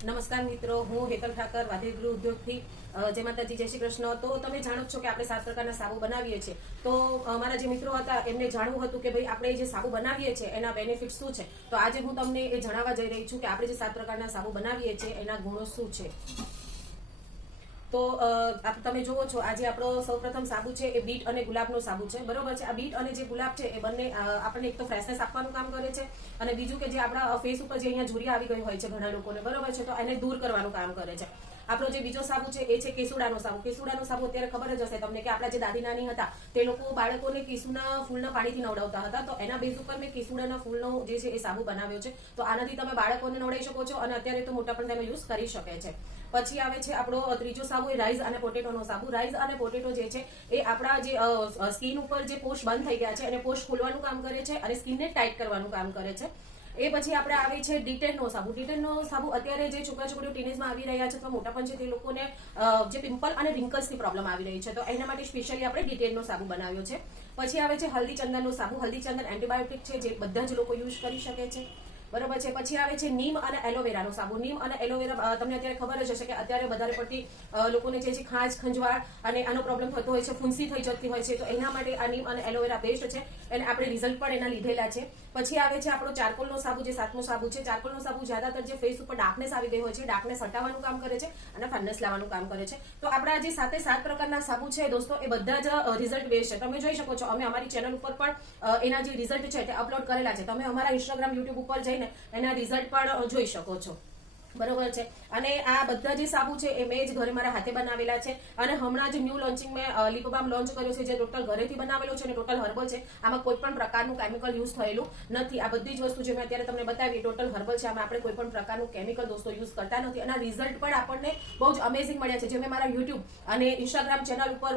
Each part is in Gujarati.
નમસ્કાર મિત્રો, હું હેતલ ઠાકર વાઘેર ગૃહ ઉદ્યોગથી જય માતાજી, જય શ્રી કૃષ્ણ. તો તમે જાણો છો કે આપણે 7 પ્રકારના સાબુ બનાવીએ છીએ. તો મારા જે મિત્રો હતા એમને જાણવું હતું કે ભાઈ આપણે જે સાબુ બનાવીએ છીએ એના બેનિફિટ શું છે. તો આજે હું તમને એ જણાવવા જઈ રહી છું કે આપણે જે 7 પ્રકારના સાબુ બનાવીએ છીએ એના ગુણો શું છે. તો તમે જુઓ છો, આજે આપણો સૌપ્રથમ સાબુ છે એ બીટ અને ગુલાબનો સાબુ છે, બરોબર છે. આ બીટ અને જે ગુલાબ છે એ બંને આપણને એક તો ફ્રેશનેસ આપવાનું કામ કરે છે, અને બીજું કે જે આપણા ફેસ ઉપર જે અહીંયા ઝુરિયા આવી ગઈ હોય છે ઘણા લોકોને, બરોબર છે, તો એને દૂર કરવાનું કામ કરે છે. આપણો જે બીજો સાબુ છે એ છે કેસુડાનો સાબુ. કેસુડાનો સાબુ અત્યારે ખબર જ હશે તમને કે આપણા જે દાદી નાની હતા તે લોકો બાળકોને કેસુના ફૂલના પાણીથી નવડાવતા હતા. તો એના બેઝ ઉપર મેં કેસુડાના ફૂલનો જે છે એ સાબુ બનાવ્યો છે. તો આનાથી તમે બાળકોને નવડાવી શકો છો, અને અત્યારે તો મોટા પણ તેને યુઝ કરી શકે છે. પછી આવે છે આપણો ત્રીજો સાબુ, એ રાઈસ અને પોટેટોનો સાબુ. રાઈસ અને પોટેટો જે છે એ આપણા જે સ્કિન ઉપર જે પોષ બંધ થઈ ગયા છે એને પોષ ખોલવાનું કામ કરે છે અને સ્કિનને ટાઈટ કરવાનું કામ કરે છે. એ પછી આપણે આવે છે ડિટેનનો સાબુ. ડિટેનનો સાબુ અત્યારે જે છોકરા છોકરીઓ ટીનેજમાં આવી રહ્યા છે અથવા મોટા પણ છે તે લોકોને જે પિમ્પલ અને રિંકલ્સની પ્રોબ્લેમ આવી રહી છે, તો એના માટે સ્પેશિયલી આપણે ડિટેનનો સાબુ બનાવ્યો છે. પછી આવે છે હલ્દી ચંદનનો સાબુ. હલ્દી ચંદન એન્ટીબાયોટિક છે જે બધા જ લોકો યુઝ કરી શકે છે, બરોબર છે. પછી આવે છે નીમ અને એલોવેરાનો સાબુ. નીમ અને એલોવેરા તમને અત્યારે ખબર જ હશે કે અત્યારે વધારે પડતી લોકોને જે છે ખાંજ, ખંજવાળ અને આનો પ્રોબ્લેમ થતો હોય છે, ફૂંસી થઈ જતી હોય છે, તો એના માટે આ નીમ અને એલોવેરા બેસ્ટ છે, અને આપણે રિઝલ્ટ પણ એના લીધેલા છે. પછી આવે છે આપણો ચારકોલનો સાબુ, જે 7મો સાબુ છે. ચારકોલનો સાબુ જ્યાદાતર જે ફેસ ઉપર ડાર્કનેસ આવી ગઈ હોય છે, ડાર્કનેસ હટાવવાનું કામ કરે છે અને ફેરનેસ લાવવાનું કામ કરે છે. તો આપણા જે 7 પ્રકારના સાબુ છે દોસ્તો, એ બધા જ રિઝલ્ટ બેસ્ટ છે. તમે જોઈ શકો છો, અમે અમારી ચેનલ ઉપર પણ એના જે રિઝલ્ટ છે તે અપલોડ કરેલા છે. તમે અમારા ઇન્સ્ટાગ્રામ, યુટ્યુબ ઉપર જઈને એના રિઝલ્ટ પણ જોઈ શકો છો, બરોબર છે. અને આ બધા જે સાબુ છે એ મેં જ ઘરે મારા હાથે બનાવેલા છે, અને હમણાં જ ન્યૂ લોન્ચિંગ મેં લિપ બામ લોન્ચ કર્યો છે જે ટોટલ ઘરેથી બનાવેલો છે અને ટોટલ હર્બલ છે. આમાં કોઈ પણ પ્રકારનું કેમિકલ યુઝ થયેલું નથી. આ બધી જ વસ્તુ જે મેં અત્યારે તમને બતાવી ટોટલ હર્બલ છે. આમાં આપણે કોઈ પણ પ્રકારનું કેમિકલ દોસ્તો યુઝ કરતા નથી, અને રિઝલ્ટ પણ આપણને બહુ જ અમેઝિંગ મળ્યા છે, જે મેં મારા યુટ્યુબ અને ઇન્સ્ટાગ્રામ ચેનલ ઉપર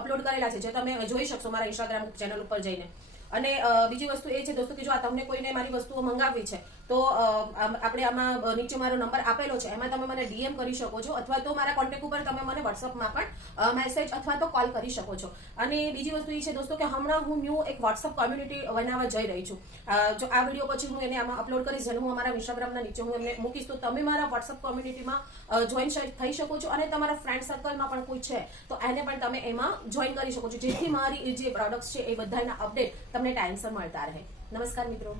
અપલોડ કરેલા છે, જે તમે જોઈ શકશો મારા ઇન્સ્ટાગ્રામ ચેનલ ઉપર જઈને. અને બીજી વસ્તુ એ છે દોસ્તો કે જો તમને કોઈને મારી વસ્તુઓ મંગાવવી છે તો આપણે આમાં નીચે મારો નંબર આપેલો છે, એમાં તમે મને ડીએમ કરી શકો છો, અથવા તો મારા કોન્ટેક્ટ ઉપર તમે મને વોટ્સઅપમાં પણ મેસેજ અથવા તો કોલ કરી શકો છો. અને બીજી વસ્તુ એ છે દોસ્તો કે હમણાં હું ન્યૂ એક વોટ્સઅપ કોમ્યુનિટી બનાવવા જઈ રહી છું. જો આ વિડીયો પછી હું એને આમાં અપલોડ કરીશ, જેને હું અમારા ઇન્સ્ટાગ્રામના નીચે હું એમને મૂકીશ, તો તમે મારા વોટ્સઅપ કોમ્યુનિટીમાં જોઈન થઈ શકો છો, અને તમારા ફ્રેન્ડ સર્કલમાં પણ કોઈ છે તો એને પણ તમે એમાં જોઈન કરી શકો છો, જેથી મારી જે પ્રોડક્ટ્સ છે એ બધાના અપડેટ તમને ટાઈમસર મળતા રહે. નમસ્કાર મિત્રો.